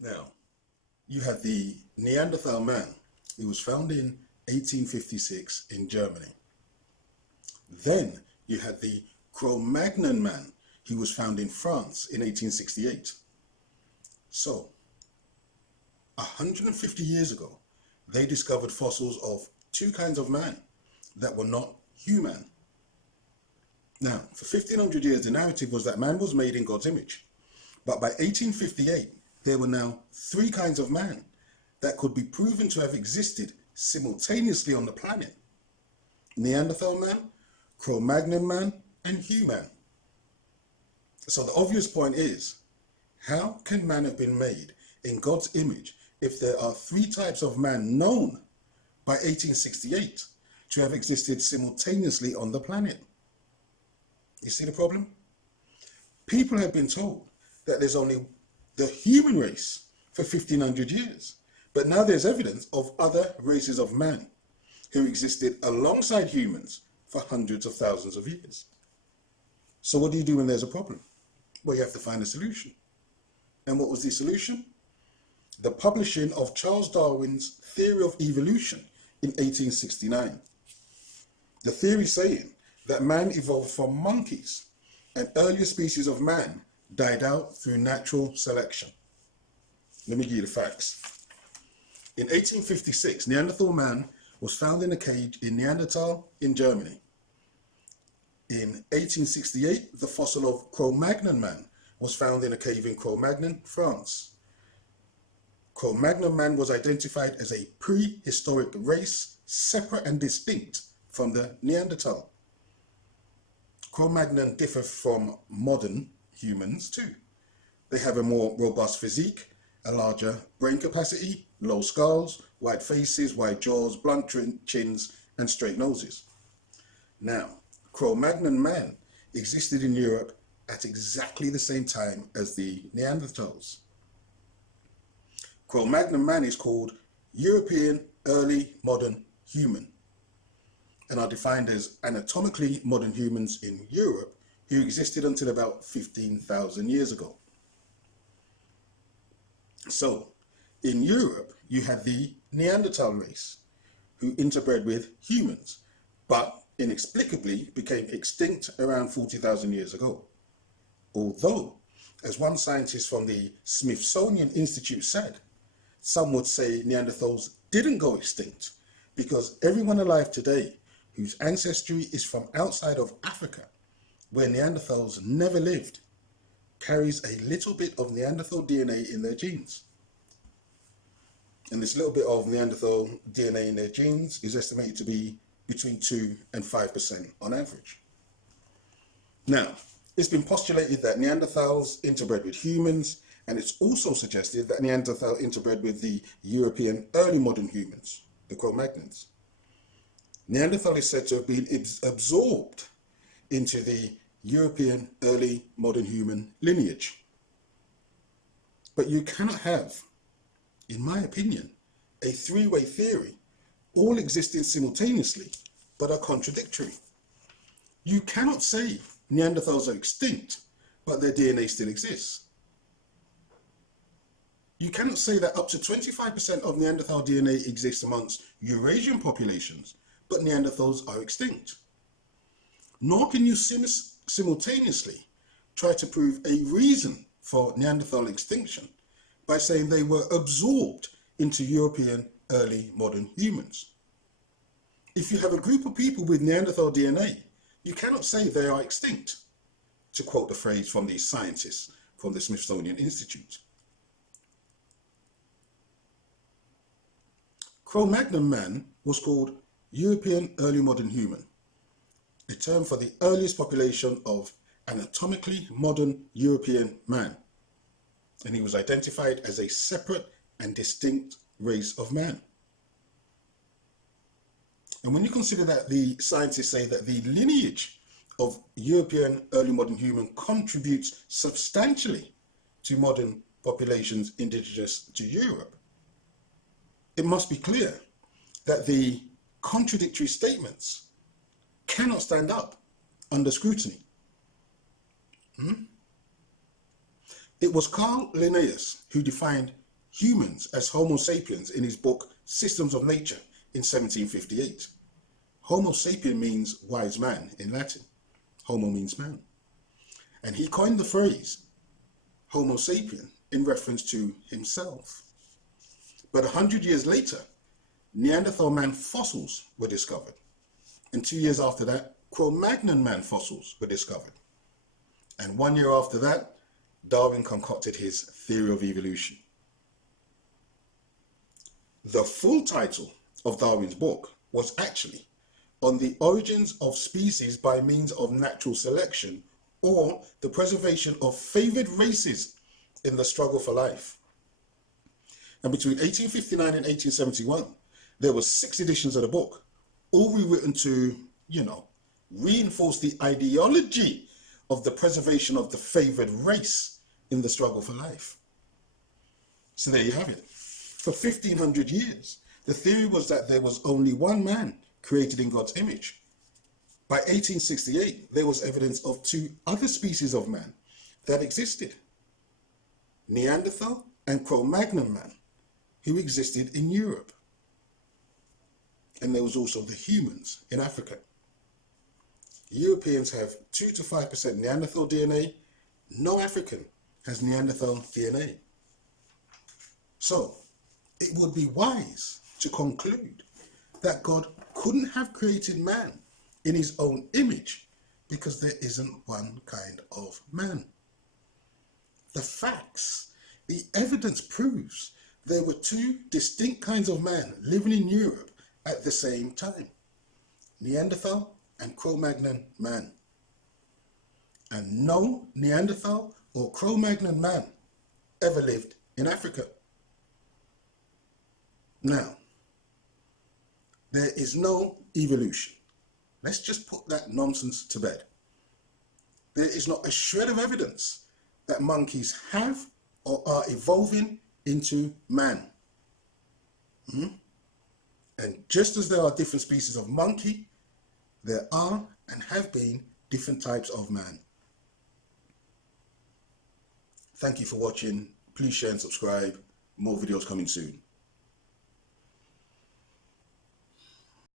Now, you had the Neanderthal man, who was found in 1856 in Germany. Then you had the Cro Magnon man, who was found in France in 1868. So, 150 years ago, they discovered fossils of two kinds of man that were not human. Now, for 1500 years, the narrative was that man was made in God's image. But by 1858, there were now three kinds of man that could be proven to have existed simultaneously on the planet: Neanderthal man, Cro Magnon man, and human. So the obvious point is, how can man have been made in God's image if there are three types of man known by 1868 to have existed simultaneously on the planet? You see the problem? People have been told that there's only the human race for 1500 years, but now there's evidence of other races of man who existed alongside humans for hundreds of thousands of years. So what do you do when there's a problem? Well, you have to find a solution. And what was the solution? The publishing of Charles Darwin's theory of evolution in 1869. The theory saying that man evolved from monkeys and earlier species of man died out through natural selection. Let me give you the facts. In 1856, Neanderthal man was found in a cage in Neanderthal in Germany. In 1868, the fossil of Cro Magnon man was found in a cave in Cro Magnon, France. Cro Magnon man was identified as a prehistoric race, separate and distinct from the Neanderthal. Cro Magnon differ from modern humans too. They have a more robust physique, a larger brain capacity, low skulls, wide faces, wide jaws, blunt chins, and straight noses. Now, Cro Magnon man existed in Europe at exactly the same time as the Neanderthals. Cro Magnon man is called European early modern human and are defined as anatomically modern humans in Europe who existed until about 15,000 years ago. So, in Europe, you had the Neanderthal race, who interbred with humans, but inexplicably became extinct around 40,000 years ago. Although, as one scientist from the Smithsonian Institute said, some would say Neanderthals didn't go extinct because everyone alive today whose ancestry is from outside of Africa, where Neanderthals never lived, carries a little bit of Neanderthal DNA in their genes. And this little bit of Neanderthal DNA in their genes is estimated to be between 2 and 5% on average. Now, it's been postulated that Neanderthals interbred with humans, and it's also suggested that Neanderthal interbred with the European early modern humans, the Cro Magnons. Neanderthal is said to have been absorbed into the European early modern human lineage. But you cannot have, in my opinion, a three-way theory, all existing simultaneously, but are contradictory. You cannot say Neanderthals are extinct, but their DNA still exists. You cannot say that up to 25% of Neanderthal DNA exists amongst Eurasian populations, but Neanderthals are extinct. Nor can you simultaneously try to prove a reason for Neanderthal extinction by saying they were absorbed into European early modern humans. If you have a group of people with Neanderthal DNA, you cannot say they are extinct, to quote the phrase from these scientists from the Smithsonian Institute. Cro Magnon man was called European early modern human, a term for the earliest population of anatomically modern European man, and he was identified as a separate and distinct race of man. And when you consider that the scientists say that the lineage of European early modern human contributes substantially to modern populations indigenous to Europe, it must be clear that the contradictory statements cannot stand up under scrutiny. It was Carl Linnaeus who defined humans as Homo sapiens in his book Systems of Nature in 1758. Homo sapien means wise man in Latin. Homo means man. And he coined the phrase Homo sapien in reference to himself. But 100 years later, Neanderthal man fossils were discovered. And 2 years after that, Cro Magnon man fossils were discovered. And 1 year after that, Darwin concocted his theory of evolution. The full title of Darwin's book was actually On the Origins of Species by Means of Natural Selection, or the Preservation of Favored Races in the Struggle for Life. And between 1859 and 1871, there were 6 editions of the book, all rewritten to, reinforce the ideology of the preservation of the favored race in the struggle for life. So there you have it. For 1500 years, the theory was that there was only one man created in God's image. By 1868, there was evidence of 2 other species of man that existed, Neanderthal and Cro Magnon man, who existed in Europe. And there was also the humans in Africa. Europeans have 2 to 5% Neanderthal DNA. No African has Neanderthal DNA. So it would be wise to conclude that God couldn't have created man in his own image because there isn't one kind of man. The facts, the evidence proves there were 2 distinct kinds of man living in Europe at the same time, Neanderthal and Cro Magnon man. And no Neanderthal or Cro Magnon man ever lived in Africa. Now, there is no evolution. Let's just put that nonsense to bed. There is not a shred of evidence that monkeys have or are evolving into man. And just as there are different species of monkey, there are and have been different types of man. Thank you for watching. Please share and subscribe. More videos coming soon.